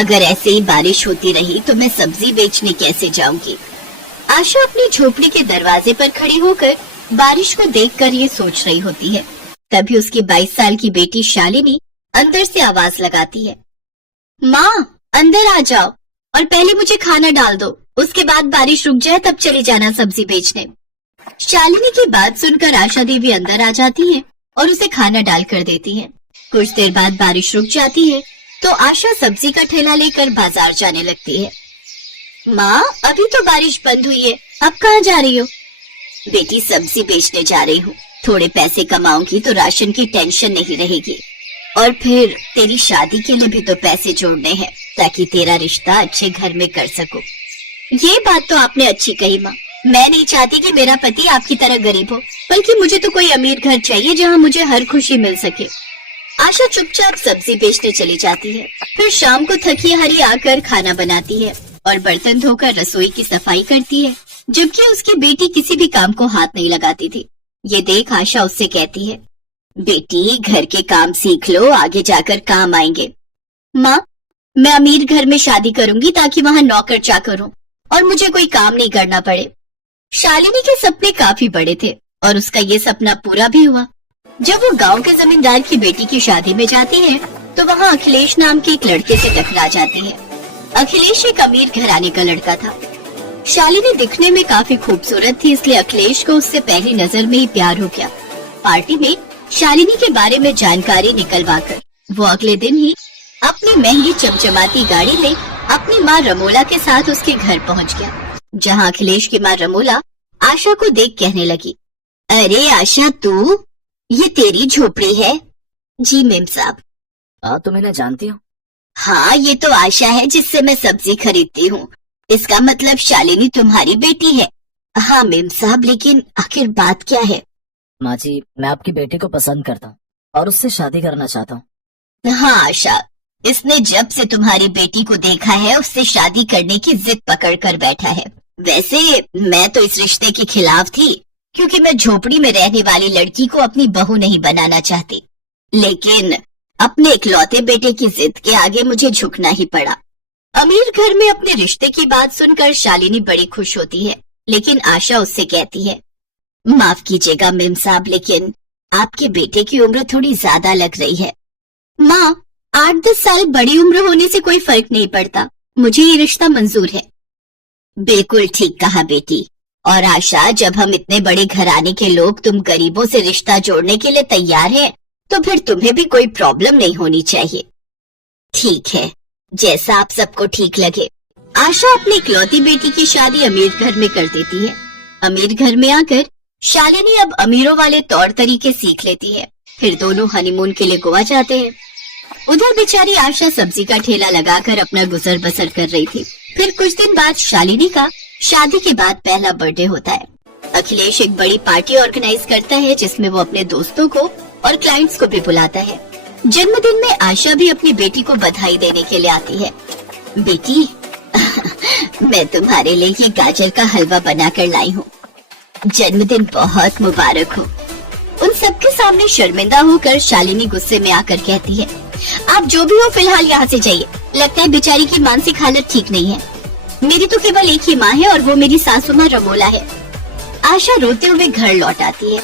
अगर ऐसे ही बारिश होती रही तो मैं सब्जी बेचने कैसे जाऊंगी। आशा अपनी झोपड़ी के दरवाजे पर खड़ी होकर बारिश को देखकर ये सोच रही होती है। तभी उसकी 22 साल की बेटी शालिनी अंदर से आवाज लगाती है, माँ अंदर आ जाओ और पहले मुझे खाना डाल दो, उसके बाद बारिश रुक जाए तब चली जाना सब्जी बेचने। शालिनी की बात सुनकर आशा देवी अंदर आ जाती है और उसे खाना डाल कर देती है। कुछ देर बाद बारिश रुक जाती है तो आशा सब्जी का ठेला लेकर बाजार जाने लगती है। माँ अभी तो बारिश बंद हुई है, अब कहाँ जा रही हो? बेटी सब्जी बेचने जा रही हूँ, थोड़े पैसे कमाऊंगी तो राशन की टेंशन नहीं रहेगी, और फिर तेरी शादी के लिए भी तो पैसे जोड़ने हैं ताकि तेरा रिश्ता अच्छे घर में कर सकूं। ये बात तो आपने अच्छी कही माँ, मैं नहीं चाहती कि मेरा पति आपकी तरह गरीब हो, बल्कि मुझे तो कोई अमीर घर चाहिए जहाँ मुझे हर खुशी मिल सके। आशा चुपचाप सब्जी बेचने चली जाती है। फिर शाम को थकी हारी आकर खाना बनाती है और बर्तन धोकर रसोई की सफाई करती है, जबकि उसकी बेटी किसी भी काम को हाथ नहीं लगाती थी। ये देख आशा उससे कहती है, बेटी घर के काम सीख लो, आगे जाकर काम आएंगे। माँ मैं अमीर घर में शादी करूंगी ताकि वहाँ नौकर चाकर हो और मुझे कोई काम नहीं करना पड़े। शालिनी के सपने काफी बड़े थे और उसका ये सपना पूरा भी हुआ। जब वो गांव के जमींदार की बेटी की शादी में जाती है तो वहाँ अखिलेश नाम के एक लड़के से टकरा जाती है। अखिलेश एक अमीर घराने का लड़का था। शालिनी दिखने में काफी खूबसूरत थी, इसलिए अखिलेश को उससे पहली नजर में ही प्यार हो गया। पार्टी में शालिनी के बारे में जानकारी निकलवाकर वो अगले दिन ही अपनी महंगी चमचमाती गाड़ी में अपनी माँ रमोला के साथ उसके घर पहुँच गया, जहाँ अखिलेश की माँ रमोला आशा को देख कहने लगी, अरे आशा तू, ये तेरी झोपड़ी है? जी मेम साहब। तुम इन्हें जानती हो? हाँ ये तो आशा है जिससे मैं सब्जी खरीदती हूँ। इसका मतलब शालिनी तुम्हारी बेटी है? हाँ मेम साहब, लेकिन आखिर बात क्या है? माँ जी मैं आपकी बेटी को पसंद करता हूँ और उससे शादी करना चाहता हूँ। हाँ आशा, इसने जब से तुम्हारी बेटी को देखा है उससे शादी करने की जिद पकड़ कर बैठा है। वैसे मैं तो इस रिश्ते के खिलाफ थी, क्योंकि मैं झोपड़ी में रहने वाली लड़की को अपनी बहू नहीं बनाना चाहती, लेकिन अपने इकलौते बेटे की जिद के आगे मुझे झुकना ही पड़ा। अमीर घर में अपने रिश्ते की बात सुनकर शालिनी बड़ी खुश होती है, लेकिन आशा उससे कहती है, माफ कीजिएगा मेम साहब, लेकिन आपके बेटे की उम्र थोड़ी ज्यादा लग रही है। माँ 8-10 साल बड़ी उम्र होने से कोई फर्क नहीं पड़ता, मुझे ये रिश्ता मंजूर है। बिल्कुल ठीक कहा बेटी। और आशा, जब हम इतने बड़े घराने के लोग तुम गरीबों से रिश्ता जोड़ने के लिए तैयार हैं, तो फिर तुम्हें भी कोई प्रॉब्लम नहीं होनी चाहिए। ठीक है, जैसा आप सबको ठीक लगे। आशा अपनी इकलौती बेटी की शादी अमीर घर में कर देती है। अमीर घर में आकर शालिनी अब अमीरों वाले तौर तरीके सीख लेती है। फिर दोनों हनीमून के लिए गोवा जाते हैं। उधर बेचारी आशा सब्जी का ठेला लगाकर अपना गुजर बसर कर रही थी। फिर कुछ दिन बाद शालिनी का शादी के बाद पहला बर्थडे होता है। अखिलेश एक बड़ी पार्टी ऑर्गेनाइज करता है जिसमें वो अपने दोस्तों को और क्लाइंट्स को भी बुलाता है। जन्मदिन में आशा भी अपनी बेटी को बधाई देने के लिए आती है। बेटी मैं तुम्हारे लिए ये गाजर का हलवा बनाकर लाई हूँ, जन्मदिन बहुत मुबारक हो। उन सबके सामने शर्मिंदा होकर शालिनी गुस्से में आकर कहती है, आप जो भी हो फिलहाल यहाँ से जाइए, लगता है बेचारी की मानसिक हालत ठीक नहीं है। मेरी तो केवल एक ही माँ है और वो मेरी सासू माँ रमोला है। आशा रोते हुए घर लौट आती है।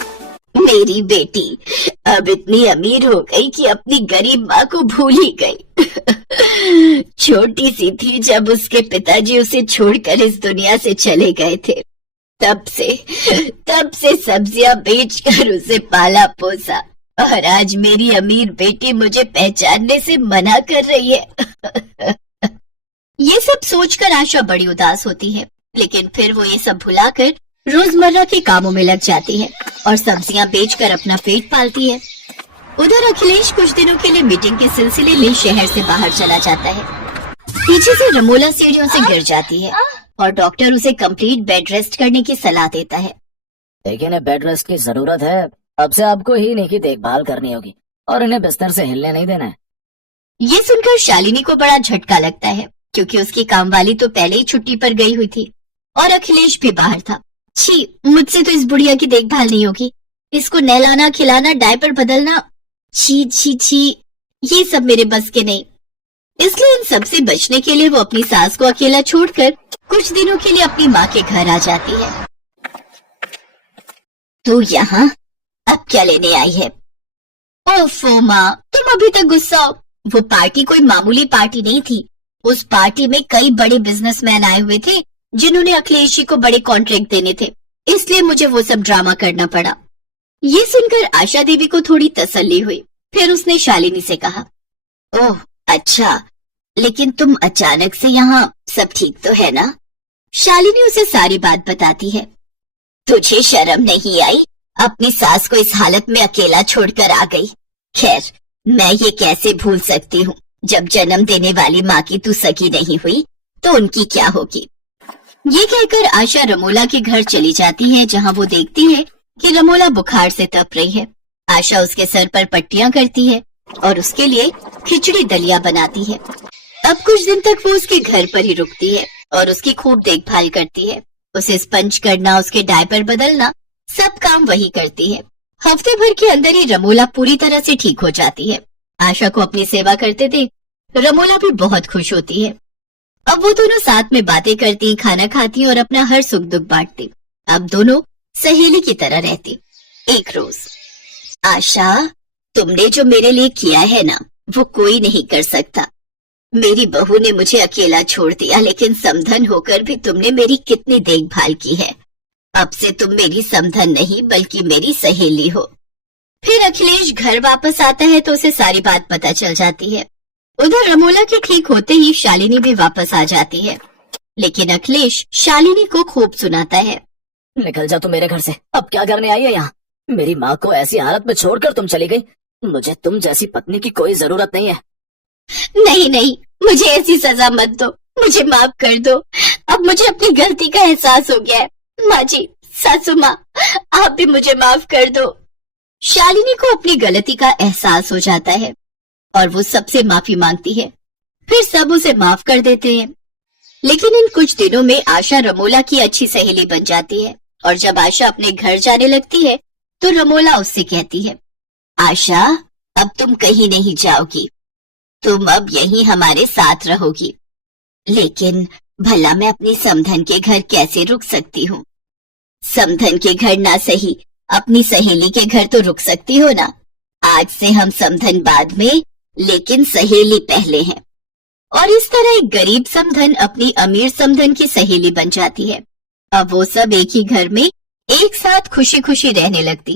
मेरी बेटी अब इतनी अमीर हो गई कि अपनी गरीब माँ को भूल ही गई। छोटी सी थी जब उसके पिताजी उसे छोड़कर इस दुनिया से चले गए थे। तब से सब्जियां बेचकर उसे पाला पोसा, और आज मेरी अमीर बेटी मुझे पहचानने से मना कर रही है। ये सब सोचकर आशा बड़ी उदास होती है, लेकिन फिर वो ये सब भुलाकर रोजमर्रा के कामों में लग जाती है और सब्जियां बेचकर अपना पेट पालती है। उधर अखिलेश कुछ दिनों के लिए मीटिंग के सिलसिले में शहर से बाहर चला जाता है। पीछे से रमोला सीढ़ियों से गिर जाती है और डॉक्टर उसे कंप्लीट बेड रेस्ट करने की सलाह देता है। लेकिन इन्हें बेड रेस्ट की जरूरत है, अब से आपको ही इन्हीं की देखभाल करनी होगी और इन्हें बिस्तर से हिलने नहीं देना है। ये सुनकर शालिनी को बड़ा झटका लगता है, क्योंकि उसकी कामवाली तो पहले ही छुट्टी पर गई हुई थी और अखिलेश भी बाहर था। छी, मुझसे तो इस बुढ़िया की देखभाल नहीं होगी, इसको नहलाना खिलाना डायपर बदलना, छी छी छी, ये सब मेरे बस के नहीं। इसलिए इन सब से बचने के लिए वो अपनी सास को अकेला छोड़कर कुछ दिनों के लिए अपनी माँ के घर आ जाती है। तू यहाँ अब क्या लेने आई है? ओफो माँ, तुम अभी तक गुस्सा हो। वो पार्टी कोई मामूली पार्टी नहीं थी। उस पार्टी में कई बड़े बिजनेसमैन आए हुए थे जिन्होंने अखिलेश जी को बड़े कॉन्ट्रैक्ट देने थे, इसलिए मुझे वो सब ड्रामा करना पड़ा। ये सुनकर आशा देवी को थोड़ी तसल्ली हुई। फिर उसने शालिनी से कहा, ओह अच्छा, लेकिन तुम अचानक से यहाँ, सब ठीक तो है ना? शालिनी उसे सारी बात बताती है। तुझे शर्म नहीं आई? अपनी सास को इस हालत में अकेला छोड़कर आ गई। खैर, मैं ये कैसे भूल सकती हूँ, जब जन्म देने वाली माँ की तू सगी नहीं हुई तो उनकी क्या होगी। ये कहकर आशा रमोला के घर चली जाती है, जहाँ वो देखती है कि रमोला बुखार से तप रही है। आशा उसके सर पर पट्टियां करती है और उसके लिए खिचड़ी दलिया बनाती है। अब कुछ दिन तक वो उसके घर पर ही रुकती है और उसकी खूब देखभाल करती है। उसे स्पंज करना, उसके डायपर बदलना, सब काम वही करती है। हफ्ते भर के अंदर ही रमोला पूरी तरह से ठीक हो जाती है। आशा को अपनी सेवा करते थे रमोला भी बहुत खुश होती है। अब वो दोनों साथ में बातें करती, खाना खाती और अपना हर सुख दुख बांटती। अब दोनों सहेली की तरह रहती। एक रोज, आशा, तुमने जो मेरे लिए किया है ना, वो कोई नहीं कर सकता। मेरी बहू ने मुझे अकेला छोड़ दिया, लेकिन समधन होकर भी तुमने मेरी कितनी देखभाल की है। अब से तुम मेरी समधन नहीं बल्कि मेरी सहेली हो। फिर अखिलेश घर वापस आता है तो उसे सारी बात पता चल जाती है। उधर रमोला के ठीक होते ही शालिनी भी वापस आ जाती है, लेकिन अखिलेश शालिनी को खूब सुनाता है। निकल जा तू मेरे घर से, अब क्या करने आई है यहाँ? मेरी माँ को ऐसी हालत में छोड़कर तुम चली गई। मुझे तुम जैसी पत्नी की कोई जरूरत नहीं है। नहीं नहीं, मुझे ऐसी सजा मत दो, मुझे माफ कर दो। अब मुझे अपनी गलती का एहसास हो गया है। माँ जी, सासू माँ, आप भी मुझे माफ कर दो। शालिनी को अपनी गलती का एहसास हो जाता है और वो सबसे माफी मांगती है। फिर सब उसे माफ कर देते हैं। लेकिन इन कुछ दिनों में आशा रमोला की अच्छी सहेली बन जाती है और जब आशा अपने घर जाने लगती है तो रमोला उससे कहती है, आशा, अब तुम कहीं नहीं जाओगी, तुम अब यहीं हमारे साथ रहोगी। लेकिन भला मैं अपनी समधन के घर कैसे रुक सकती हूँ? समधन के घर ना सही, अपनी सहेली के घर तो रुक सकती हो ना। आज से हम समधन बाद में, लेकिन सहेली पहले हैं। और इस तरह एक गरीब समधन अपनी अमीर समधन की सहेली बन जाती है। अब वो सब एक ही घर में एक साथ खुशी खुशी रहने लगती है।